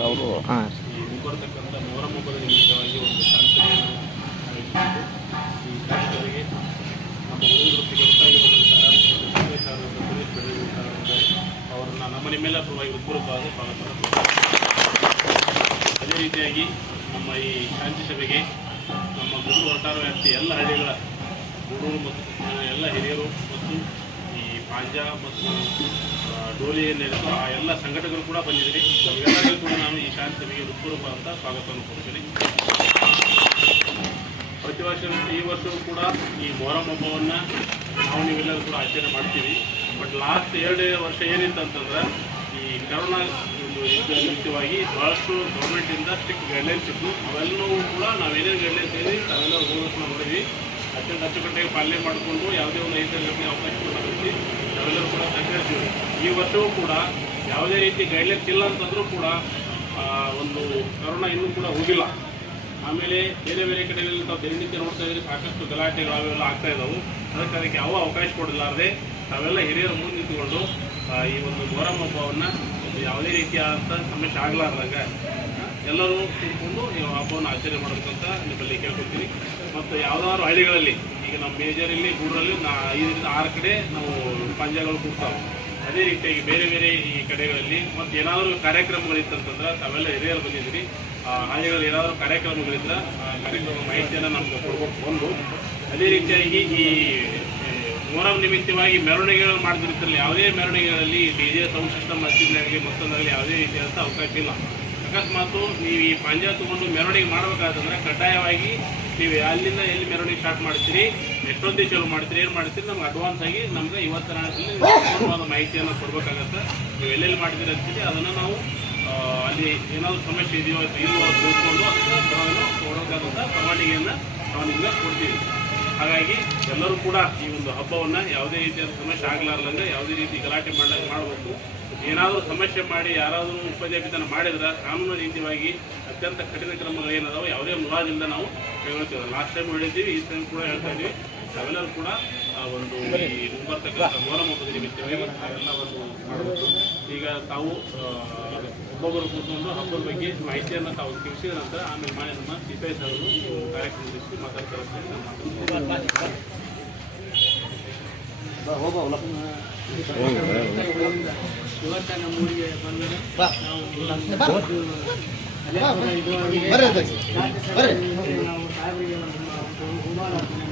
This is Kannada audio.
ಅವರು ಹಾಂ. ಈ ಮುಂಬರ್ತಕ್ಕಂಥ ಮೊಹರಂ ಹಬ್ಬದ ನಿಮಿತ್ತವಾಗಿ ಒಂದು ಈ ಕಾರ್ಯಕ್ರಮಕ್ಕೆ ನಮ್ಮ ಅವರನ್ನ ನಮ್ಮ ನಿಮ್ಮೆಲ್ಲ ಪರವಾಗಿ ಸ್ವಾಗತ ಅದೇ ರೀತಿಯಾಗಿ ನಮ್ಮ ಈ ಶಾಂತಿ ಸಭೆಗೆ ನಮ್ಮ ಗುರು ವಟಾರ ವ್ಯಾಪ್ತಿಯ ಎಲ್ಲ ಹಳ್ಳಿಗಳ ಗುರು ಮತ್ತು ಎಲ್ಲ ಹಿರಿಯರು ಮತ್ತು ಪಾಂಜಾ ಮತ್ತು ಡೋಲಿ ಆ ಎಲ್ಲ ಸಂಘಟಕರು ಕೂಡ ಬಂದಿದ್ದೀರಿ. ಎಲ್ಲರಿಗೂ ಕೂಡ ನಾನು ಈ ಶಾಂತಿ ಸಭೆಗೆ ಅಂತ ಸ್ವಾಗತವನ್ನು ಕೊಡ್ತೀನಿ ಪ್ರತಿ ವರ್ಷ ಈ ವರ್ಷವೂ ಕೂಡ ಈ ಮೊಹರಂ ಹಬ್ಬವನ್ನು ನಾವು ನೀವೆಲ್ಲರೂ ಕೂಡ ಆಚರಣೆ ಮಾಡ್ತೀವಿ. ಬಟ್ ಲಾಸ್ಟ್ ಎರಡು ವರ್ಷ ಏನಿತ್ತು ಅಂತಂದ್ರೆ ಈ ಕರೋನಾ ಮುಖ್ಯವಾಗಿ ಬಹಳಷ್ಟು ಗೌರ್ಮೆಂಟಿಂದ ಸ್ಟ್ರಿಕ್ಟ್ ಗೈಡ್ಲೈನ್ಸ್ ಇತ್ತು. ಅವೆಲ್ಲವೂ ಕೂಡ ನಾವೇನೇನು ಗೈಡ್ಲೈನ್ಸ್ ಇದ್ದೀವಿ ಅವೆಲ್ಲ ಹೋಗೋದು ನೋಡಿದ್ವಿ ಅತ್ಯಂತ ಅಚ್ಚುಕಟ್ಟೆಗೆ ಪಾಲನೆ ಮಾಡಿಕೊಂಡು ಯಾವುದೇ ಒಂದು ಐದು ಘಟನೆ ಅವಕಾಶ ಕೊಡಬೇಕು ನಾವೆಲ್ಲರೂ ಕೂಡ ವರ್ಷವೂ ಕೂಡ ಯಾವುದೇ ರೀತಿ ಗೈಡ್ಲೈನ್ಸ್ ಇಲ್ಲ ಅಂತಂದರೂ ಕೂಡ ಒಂದು ಕರೋನಾ ಇನ್ನೂ ಕೂಡ ಹೋಗಿಲ್ಲ. ಆಮೇಲೆ ಬೇರೆ ಬೇರೆ ಕಡೆಗಳಲ್ಲಿ ತಾವು ದಿನನಿತ್ಯ ನೋಡ್ತಾ ಇದ್ರೆ ಸಾಕಷ್ಟು ಗಲಾಟೆಗಳು ಅವೆಲ್ಲ ಆಗ್ತಾ ಇದ್ದಾವೆ ಅದಕ್ಕೆ ಅದಕ್ಕೆ ಯಾವ ಅವಕಾಶ ಕೊಡಲಾರದೆ ತಾವೆಲ್ಲ ಹಿರಿಯರು ಮುಂದೆ ನಿಂತುಕೊಂಡು ಈ ಒಂದು ಮೊಹರಂ ಹಬ್ಬವನ್ನು ಒಂದು ಯಾವುದೇ ರೀತಿಯಾದಂಥ ಸಮಸ್ಯೆ ಆಗಲಾರ್ದಾಗ ಎಲ್ಲರೂ ಕೂತ್ಕೊಂಡು ಈ ಹಬ್ಬವನ್ನು ಆಚರಣೆ ಮಾಡಬೇಕಂತ ನಿಮ್ಮಲ್ಲಿ ಕೇಳ್ಕೊತೀನಿ ಮತ್ತು ಯಾವುದಾದ್ರು ಹಳ್ಳಿಗಳಲ್ಲಿ, ಈಗ ನಮ್ಮ ಮೇಜರಲ್ಲಿ ಗೂಡರಲ್ಲಿ ನಾ ಐದರಿಂದ ಆರು ಕಡೆ ನಾವು ಪಂಜಾಗಳು ಕೊಡ್ತಾವೆ. ಅದೇ ರೀತಿಯಾಗಿ ಬೇರೆ ಬೇರೆ ಈ ಕಡೆಗಳಲ್ಲಿ ಮತ್ತು ಏನಾದರೂ ಕಾರ್ಯಕ್ರಮಗಳಿತ್ತಂತಂದ್ರೆ ತಾವೆಲ್ಲ ಹಿರಿಯರು ಬಂದಿದ್ದೀವಿ ಹಳ್ಳಿಗಳಲ್ಲಿ ಏನಾದರೂ ಕಾರ್ಯಕ್ರಮಗಳಿದ್ರೆ ಕಾರ್ಯಕ್ರಮ ಮಾಹಿತಿಯನ್ನು ನಮ್ಗೆ ಕೊಡ್ಬೇಕು. ಒಂದು, ಅದೇ ರೀತಿಯಾಗಿ ಈ ಓರಂ ನಿಮಿತ್ತವಾಗಿ ಮೆರವಣಿಗೆಗಳು ಮಾಡ್ತಿರ್ತಾರೆ. ಯಾವುದೇ ಮೆರವಣಿಗೆಗಳಲ್ಲಿ ಡಿ ಜೆ ಸೌಂಡ್ ಸಿಸ್ಟಮ್ ಮತ್ತೊಂದರಲ್ಲಿ ಮತ್ತೊಂದಾಗಲಿ ಯಾವುದೇ ರೀತಿಯಾದಂಥ ಅವಕಾಶ ಇಲ್ಲ. ಅಕಸ್ಮಾತು ನೀವು ಈ ಪಂಜ ತೊಗೊಂಡು ಮೆರವಣಿಗೆ ಮಾಡಬೇಕಾದಂದ್ರೆ ಕಡ್ಡಾಯವಾಗಿ ನೀವು ಅಲ್ಲಿಂದ ಎಲ್ಲಿ ಮೆರವಣಿಗೆ ಸ್ಟಾರ್ಟ್ ಮಾಡ್ತೀರಿ? ಎಷ್ಟೊತ್ತಿಗೆ ಚಲೋ ಮಾಡ್ತೀರಿ, ಏನು ಮಾಡ್ತೀರಿ? ನಮ್ಗೆ ಅಡ್ವಾನ್ಸ್ ಆಗಿ ನಮ್ಗೆ ಇವತ್ತು ಒಂದು ಮಾಹಿತಿಯನ್ನು ಕೊಡಬೇಕಾಗತ್ತೆ. ನೀವು ಎಲ್ಲೆಲ್ಲಿ ಮಾಡ್ತೀರಿ ಅಂತೀರಿ, ಅದನ್ನು ನಾವು ಅಲ್ಲಿ ಏನಾದರೂ ಸಮಸ್ಯೆ ಇದೆಯೋ ಇಲ್ಲವೋ ತಿಳ್ಕೊಂಡು ಅದನ್ನು ಕೊಡಬೇಕಾದಂಥ ಪರವಾನಗಿಯನ್ನು ನಾವು ನಿಮಗೆ ಕೊಡ್ತೀವಿ. ಹಾಗಾಗಿ ಎಲ್ಲರೂ ಕೂಡ ಈ ಒಂದು ಹಬ್ಬವನ್ನು ಯಾವುದೇ ರೀತಿಯಾದ ಸಮಸ್ಯೆ ಆಗಲಾರ್ದಂಗೆ ಯಾವುದೇ ರೀತಿ ಗಲಾಟೆ ಮಾಡ ಮಾಡಬೇಕು. ಏನಾದರೂ ಸಮಸ್ಯೆ ಮಾಡಿ ಯಾರಾದರೂ ಉಪಜಾಪಿತನ ಮಾಡಿದ್ರೆ ಕಾನೂನು ರೀತಿಯಾಗಿ ಅತ್ಯಂತ ಕಠಿಣ ಕ್ರಮಗಳು ಏನಿದಾವೆ ಯಾವುದೇ ಮುಲಾದಿಂದ ನಾವು ಕೈಗೊಳ್ತೀವಿ. ಲಾಸ್ಟ್ ಟೈಮ್ ಹೇಳಿದ್ದೀವಿ, ಈ ಟೈಮ್ ಕೂಡ ಹೇಳ್ತಾ ಇದ್ದೀವಿ. ನಾವೆಲ್ಲರೂ ಕೂಡ ಒಂದು ಈ ಮುಂಬರ್ತಕ್ಕಂಥ ಮೊಹರಂ ಹಬ್ಬದ ನಿಮಿತ್ತವಾಗಿ ಒಂದು ಮಾಡಬೇಕು. ಈಗ ತಾವು ಒಬ್ಬೊಬ್ಬರು ಕೂತ್ಕೊಂಡು ಹಬ್ಬದ ಬಗ್ಗೆ ಮಾಹಿತಿಯನ್ನು ತಾವು ತಿಳಿಸಿದ ನಂತರ ಆಮೇಲೆ ಮಾಡಿ ನಮ್ಮ ಸಿಪಾಯಿ ಒಂದು ಕಾರ್ಯಕ್ರಮದಲ್ಲಿ ಮಾತಾಡ್ತಾರೆ. ಇವತ್ತ ನಮ್ಮ ಊರಿಗೆ ಬಂದರೆ ನಾವು ಬರ್ರಿ ರಾಜ್ಯ ಸರ್ಕಾರದಿಂದ ನಾವು ಸಾಹೇಬರಿಗೆ ಒಂದು ಹುಮಾನ